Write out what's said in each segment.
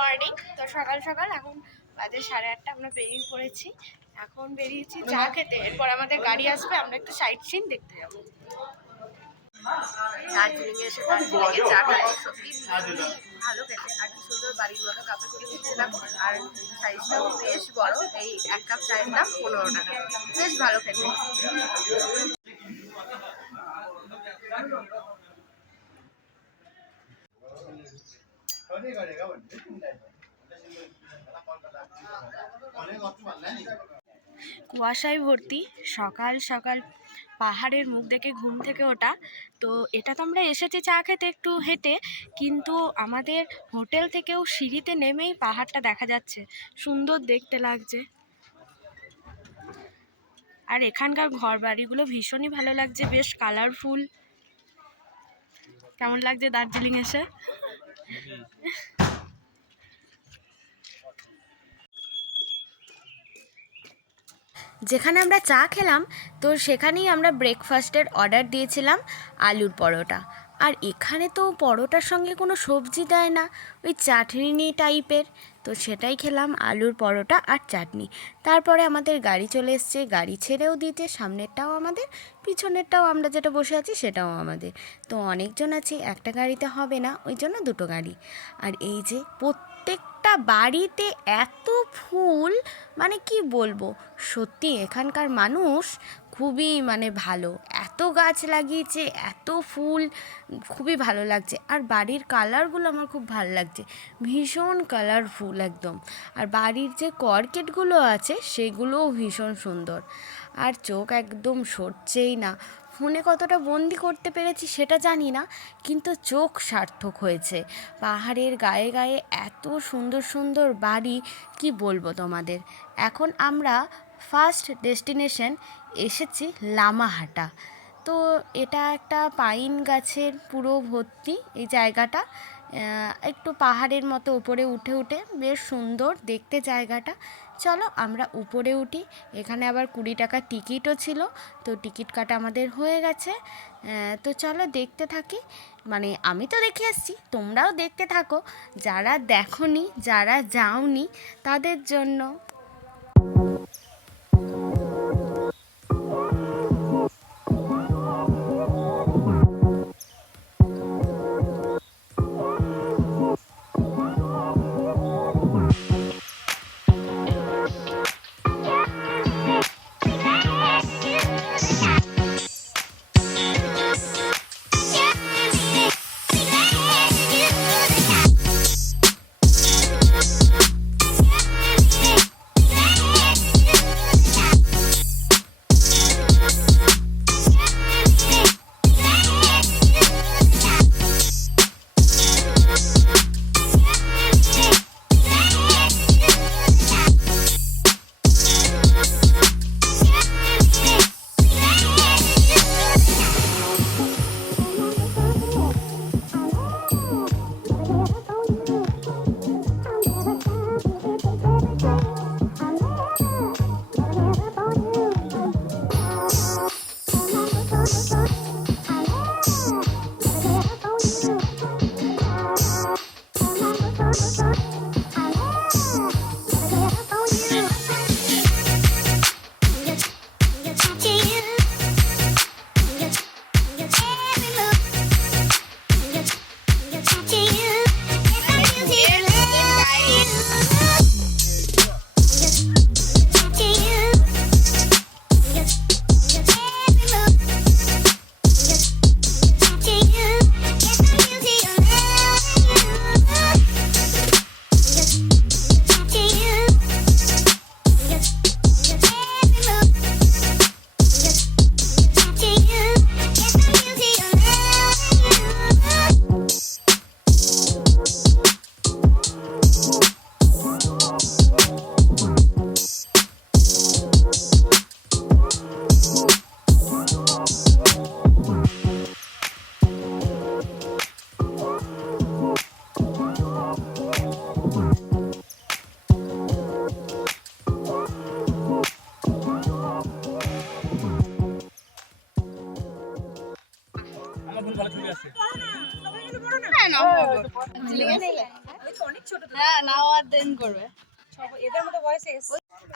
Morning তো সকাল সকাল এখন বাজে সাড়ে আটটা আমরা বেরিয়ে পড়েছি। এখন বেরিয়েছি চা খেতে। এরপর আমাদের গাড়ি আসবে আমরা একটু সাইট সিন দেখতে যাব। দার্জিলিং এ এসে দার্জিলিং এ চা খাই। সত্যি ভালো খেতে। আর কি সুন্দর বাড়ির মতো কাপে করে দেখো। আর সাইজটাও বেশ বড়। এই এক কাপ চায়ের দাম পনেরো টাকা। বেশ ভালো খেতে। কুয়াশায় ভর্তি, সকাল সকাল পাহাড়ের মুখ দেখে ঘুম থেকে ওঠা। তো এটা তো আমরা এসেছি চা খেতে একটু হেঁটে, কিন্তু আমাদের হোটেল থেকেও সিঁড়িতে নেমেই পাহাড়টা দেখা যাচ্ছে। সুন্দর দেখতে লাগছে। আর এখানকার ঘর বাড়িগুলো ভীষণই ভালো লাগছে, বেশ কালারফুল কেমন লাগছে দার্জিলিং এসে? যেখানে আমরা চা খেলাম, তো সেখানেই আমরা ব্রেকফাস্টের অর্ডার দিয়েছিলাম আলুর পরোটা। আর এখানে তো পরোটার সঙ্গে কোনো সবজি দেয় না, ওই চাটনি টাইপের। তো সেটাই খেলাম, আলুর পরোটা আর চাটনি। তারপরে আমাদের গাড়ি চলে এসছে, গাড়ি ছেড়েও দিতে সামনেরটাও আমাদের, পিছনেরটাও আমরা যেটা বসে আছি সেটাও আমাদের। তো অনেকজন আছে, একটা গাড়িতে হবে না, ওই জন্য দুটো গাড়ি। আর এই যে প্রত্যেকটা বাড়িতে এত ফুল মানে কি বলব? সত্যি এখানকার মানুষ খুবই মানে ভালো। এত গাছ লাগিয়েছে, এত ফুল, খুবই ভালো লাগছে। আর বাড়ির কালারগুলো আমার খুব ভালো লাগছে। ভীষণ কালারফুল একদম। আর বাড়ির যে কর্কেটগুলো আছে, সেগুলোও ভীষণ সুন্দর। আর চোখ একদম সরছেই না। ফোনে কতটা বন্দি করতে পেরেছি সেটা জানি না, কিন্তু চোখ সার্থক হয়েছে। পাহাড়ের গায়ে গায়ে এত সুন্দর সুন্দর বাড়ি, কি বলব তোমাদের? এখন আমরা ফার্স্ট ডেস্টিনেশন এসেছি লামাহাটা। তো এটা একটা পাইন গাছের পুরো ভর্তি এই জায়গাটা। একটু পাহাড়ের মতো উপরে উঠে উঠে, বেশ সুন্দর দেখতে জায়গাটা। চলো আমরা উপরে উঠি। এখানে আবার কুড়ি টাকা টিকিটও ছিল, তো টিকিট কাটা আমাদের হয়ে গেছে। তো চলো দেখতে থাকি। মানে আমি তো দেখে এসেছি তোমরাও দেখতে থাকো। যারা দেখোনি, যারা যাওনি, তাদের জন্য হ্যাঁ নাও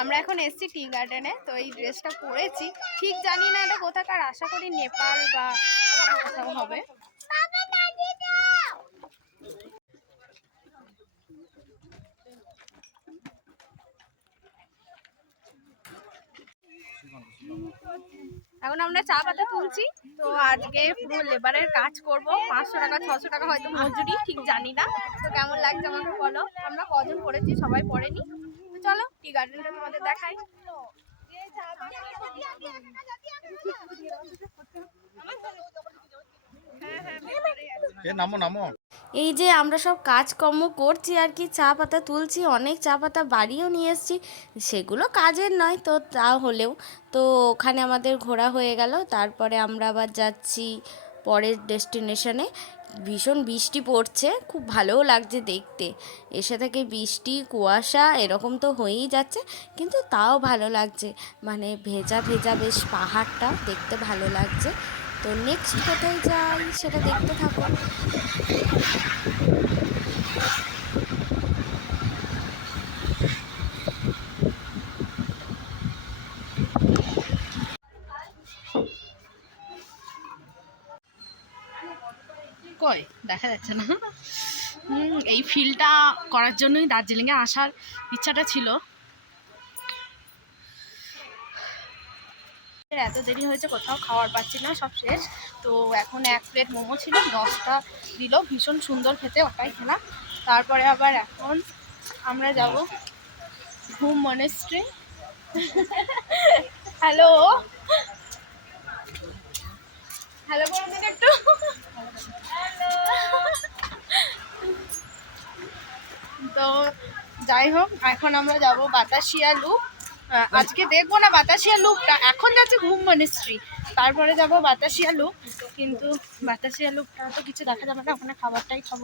আমরা এখন এসছি টি গার্ডেনে তো এই ড্রেসটা পরেছি। ঠিক জানি না এটা কোথাকার আশা করি নেপাল বা কোথাও হবে। Thank you. এখন আমরা চা পাতা তুলছি। তো আজকে পুরো লেবারের কাজ করব। পাঁচশো টাকা, ছশো টাকা হয়তো মজুরি, ঠিক জানি না। তো কেমন লাগছে আমাকে বলো? আমরা কজন পড়েছি, সবাই পড়েনি। তো চলো টি গার্ডেনটা তোমাদের দেখাই। এই যে আমরা সব কাজকর্ম করছি আর কি, চা পাতা তুলছি, অনেক চা পাতা বাড়িও নিয়ে এসেছি। সেগুলো কাজের নয় তো, তা হলেও। তো ওখানে আমাদের ঘোরা হয়ে গেল, তারপরে আমরা আবার যাচ্ছি পরের ডেস্টিনেশনে। ভীষণ বৃষ্টি পড়ছে, খুব ভালোও লাগছে দেখতে। এসে থেকে বৃষ্টি, কুয়াশা, এরকম তো হয়েই যাচ্ছে, কিন্তু তাও ভালো লাগছে। মানে ভেজা ভেজা বেশ পাহাড়টা, দেখতে ভালো লাগছে। তো নেক্সট কোথায় যাই সেটা দেখতে থাকো। কই? দেখা যাচ্ছে না। এই ফিলটা করার জন্যই দার্জিলিংয়ে আসার ইচ্ছাটা ছিল। এত দেরি হয়েছে, কোথাও খাওয়ার পাচ্ছি না, সব শেষ। তো এখন এক প্লেট মোমো ছিল, দশটা দিল, ভীষণ সুন্দর খেতে, ওটাই খেলাম। তারপরে আবার এখন আমরা যাব ঘুম মনেস্ট্রি হ্যালো হ্যালো একটু। তো যাই হোক, এখন আমরা যাব বাতাসিয়া লুপ আজকে দেখব না বাতাসিয়া লুকটা এখন যাচ্ছে ঘুম মনিস্ট্রি তারপরে যাব বাতাসিয়া লুক কিন্তু বাতাসিয়া লুকটা তো কিছু দেখা যাবে না, ওখানে খাবারটাই খাব।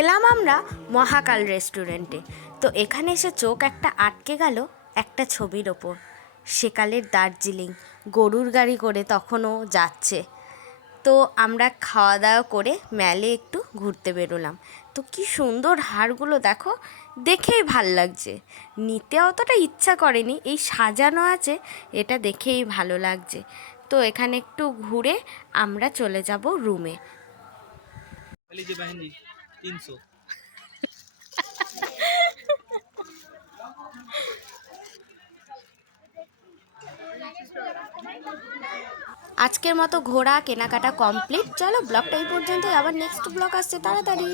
খেলাম আমরা মহাকাল রেস্টুরেন্টে। তো এখানে এসে চোখ একটা আটকে গেল একটা ছবির ওপর। সেকালের দার্জিলিং, গরুর গাড়ি করে তখনও যাচ্ছে। তো আমরা খাওয়া দাওয়া করে ম্যালে একটু ঘুরতে বেরোলাম। তো কি সুন্দর হাড়গুলো দেখো, দেখেই ভালো লাগছে। নিতে অতটা ইচ্ছা করেনি, এই সাজানো আছে, এটা দেখেই ভালো লাগছে। তো এখানে একটু ঘুরে আমরা চলে যাব রুমে। তিনশো। আজকের মতো ঘোরা কেনাকাটা কমপ্লিট। চলো ব্লগটা এই পর্যন্তই। আবার নেক্সট ব্লগ আসছে তাড়াতাড়ি।